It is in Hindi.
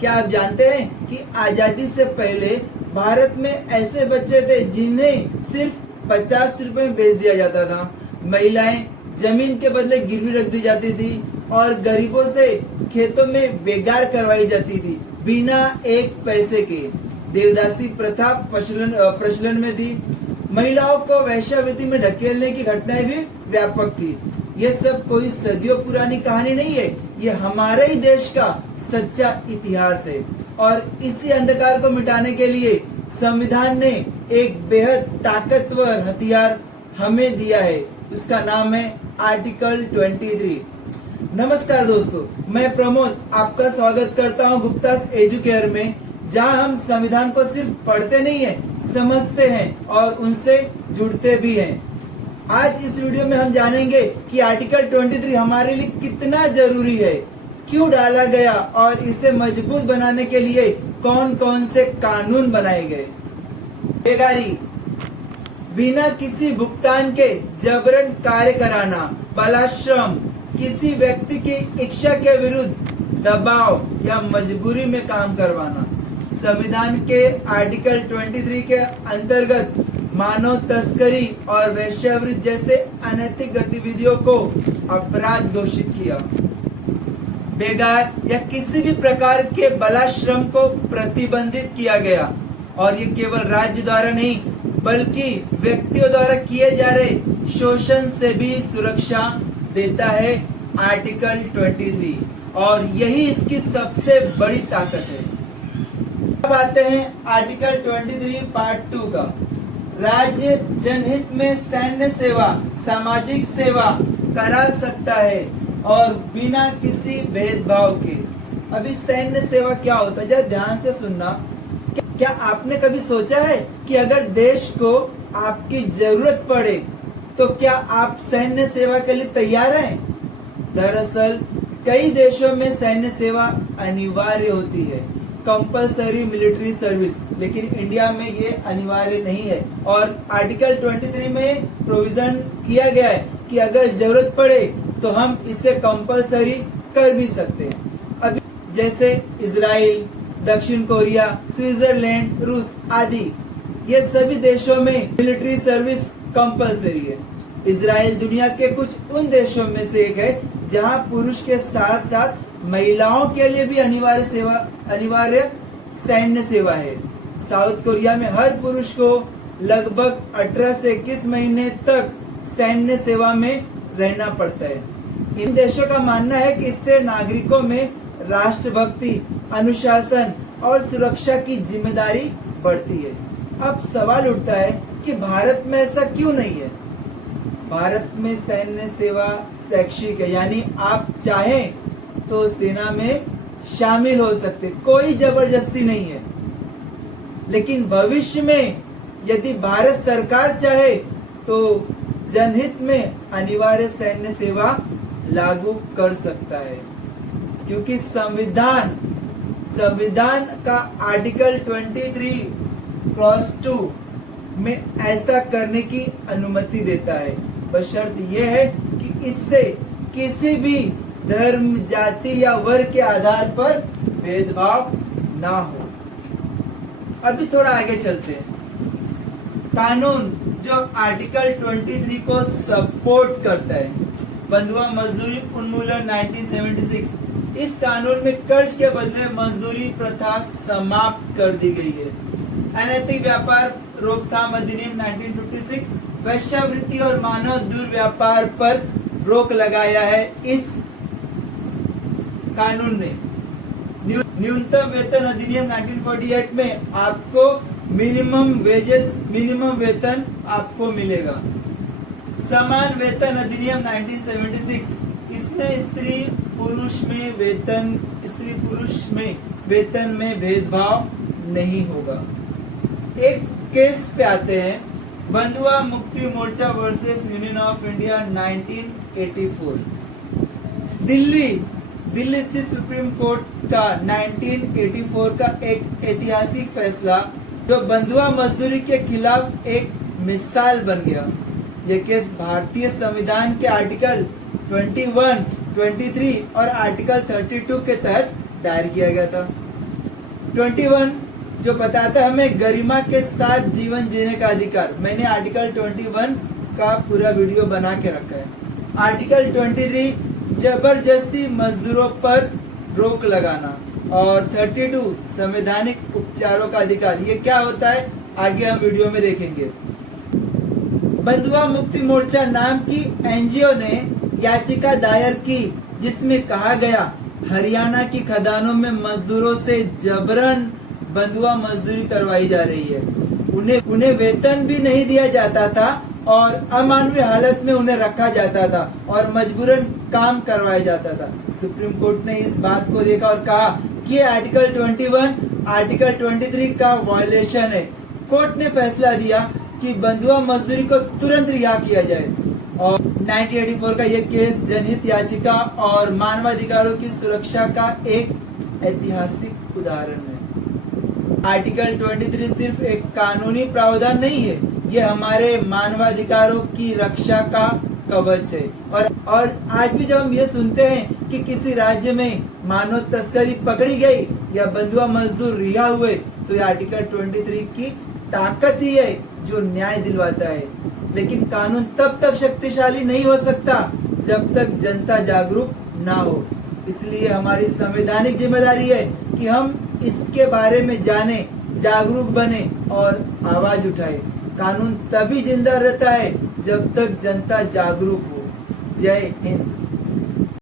क्या आप जानते हैं कि आजादी से पहले भारत में ऐसे बच्चे थे जिन्हें सिर्फ 50 रुपए में बेच दिया जाता था। महिलाएं जमीन के बदले गिरवी रख दी जाती थी और गरीबों से खेतों में बेगार करवाई जाती थी बिना एक पैसे के। देवदासी प्रथा प्रचलन में थी। महिलाओं को वेश्यावृत्ति में ढकेलने की घटनाएं भी व्यापक थी। ये सब कोई सदियों पुरानी कहानी नहीं है, ये हमारे ही देश का सच्चा इतिहास है। और इसी अंधकार को मिटाने के लिए संविधान ने एक बेहद ताकतवर हथियार हमें दिया है। उसका नाम है आर्टिकल 23। नमस्कार दोस्तों, मैं प्रमोद आपका स्वागत करता हूं गुप्तास एजुकेयर में, जहां हम संविधान को सिर्फ पढ़ते नहीं है, समझते हैं और उनसे जुड़ते भी हैं। आज इस वीडियो में हम जानेंगे कि आर्टिकल 23 हमारे लिए कितना जरूरी है, क्यों डाला गया और इसे मजबूत बनाने के लिए कौन कौन से कानून बनाए गए। बेगारी, बिना किसी भुगतान के जबरन कार्य कराना, बालाश्रम, किसी व्यक्ति की इच्छा के विरुद्ध दबाव या मजबूरी में काम करवाना। संविधान के आर्टिकल 23 के अंतर्गत मानव तस्करी और वेश्यावृत्ति जैसे अनैतिक गतिविधियों को अपराध घोषित किया। बेगार या किसी भी प्रकार के बालाश्रम को प्रतिबंधित किया गया और ये केवल राज्य द्वारा नहीं बल्कि व्यक्तियों द्वारा किए जा रहे शोषण से भी सुरक्षा देता है आर्टिकल 23, और यही इसकी सबसे बड़ी ताकत है। अब आते हैं आर्टिकल 23 पार्ट 2 का। राज्य जनहित में सैन्य सेवा, सामाजिक सेवा करा सकता है और बिना किसी भेदभाव के। अभी सैन्य सेवा क्या होता है, जरा ध्यान से सुनना। क्या आपने कभी सोचा है कि अगर देश को आपकी जरूरत पड़े तो क्या आप सैन्य सेवा के लिए तैयार हैं? दरअसल कई देशों में सैन्य सेवा अनिवार्य होती है, कंपलसरी मिलिट्री सर्विस, लेकिन इंडिया में ये अनिवार्य नहीं है। और आर्टिकल 23 में प्रोविजन किया गया है कि अगर जरूरत पड़े तो हम इसे कंपलसरी कर भी सकते हैं। अभी जैसे इजराइल, दक्षिण कोरिया, स्विट्जरलैंड, रूस आदि, ये सभी देशों में मिलिट्री सर्विस कंपलसरी है। इजराइल दुनिया के कुछ उन देशों में से एक है जहां पुरुष के साथ साथ महिलाओं के लिए भी अनिवार्य सैन्य सेवा है। साउथ कोरिया में हर पुरुष को लगभग 18 से 21 महीने तक सैन्य सेवा में रहना पड़ता है। इन देशों का मानना है कि इससे नागरिकों में राष्ट्रभक्ति, अनुशासन और सुरक्षा की जिम्मेदारी बढ़ती है। अब सवाल उठता है कि भारत में ऐसा क्यों नहीं है? भारत में सैन्य सेवा शैक्षिक है, यानी आप चाहें तो सेना में शामिल हो सकते, कोई जबरदस्ती नहीं है। लेकिन भविष्य में यदि भारत सरकार चाहे तो जनहित में अनिवार्य सैन्य सेवा लागू कर सकता है, क्योंकि संविधान का आर्टिकल 23(2) में ऐसा करने की अनुमति देता है। बशर्ते यह है कि इससे किसी भी धर्म, जाति या वर्ग के आधार पर भेदभाव ना हो। अभी थोड़ा आगे चलते हैं। कानून जो आर्टिकल 23 को सपोर्ट करता है, बंधुआ मजदूरी उन्मूलन 1976। इस कानून में कर्ज के बदले मजदूरी प्रथा समाप्त कर दी गई है। अनैतिक व्यापार रोकथाम अधिनियम 1956 वेश्यावृत्ति और मानव दुर्व्यापार पर रोक लगाया है। इस कानून ने न्यूनतम वेतन अधिनियम 1948 में आपको मिनिमम वेतन आपको मिलेगा। समान वेतन अधिनियम 1976, इसमें स्त्री पुरुष में वेतन में भेदभाव नहीं होगा। एक केस पे आते हैं, Bandhua Mukti Morcha versus union of India 1984। Delhi स्थित सुप्रीम कोर्ट का 1984 का एक ऐतिहासिक फैसला जो बंधुआ मजदूरी के खिलाफ एक मिसाल बन गया। यह केस भारतीय संविधान के आर्टिकल 21, 23 और आर्टिकल 32 के तहत दायर किया गया था। 21 जो बताता है हमें गरिमा के साथ जीवन जीने का अधिकार। मैंने आर्टिकल 21 का पूरा वीडियो बना के रखा है। आर्टिकल 23 जबरदस्ती मजदूरों पर रोक लगाना। और 32 संवैधानिक उपचारों का अधिकार। ये क्या होता है आगे हम वीडियो में देखेंगे। बंधुआ मुक्ति मोर्चा नाम की एनजीओ ने याचिका दायर की जिसमें कहा गया हरियाणा की खदानों में मजदूरों से जबरन बंधुआ मजदूरी करवाई जा रही है। उन्हें वेतन भी नहीं दिया जाता था और अमानवीय हालत में उन्हें रखा जाता था और मजबूरन काम करवाया जाता था। सुप्रीम कोर्ट ने इस बात को देखा और कहा कि ये आर्टिकल 21 आर्टिकल 23 का वायलेशन है। कोर्ट ने फैसला दिया कि बंधुआ मजदूरी को तुरंत रिहा किया जाए। और 1984 का ये केस जनहित याचिका और मानवाधिकारों की सुरक्षा का एक ऐतिहासिक उदाहरण है। आर्टिकल 23 सिर्फ एक कानूनी प्रावधान नहीं है, ये हमारे मानवाधिकारों की रक्षा का कवच है। और आज भी जब हम ये सुनते हैं कि किसी राज्य में मानव तस्करी पकड़ी गई या बंधुआ मजदूर रिहा हुए, तो ये आर्टिकल 23 की ताकत ही है जो न्याय दिलवाता है। लेकिन कानून तब तक शक्तिशाली नहीं हो सकता जब तक जनता जागरूक ना हो। इसलिए हमारी संवैधानिक जिम्मेदारी है कि हम इसके बारे में जाने, जागरूक बने और आवाज उठाए। कानून तभी जिंदा रहता है जब तक जनता जागरूक हो। जय हिंद।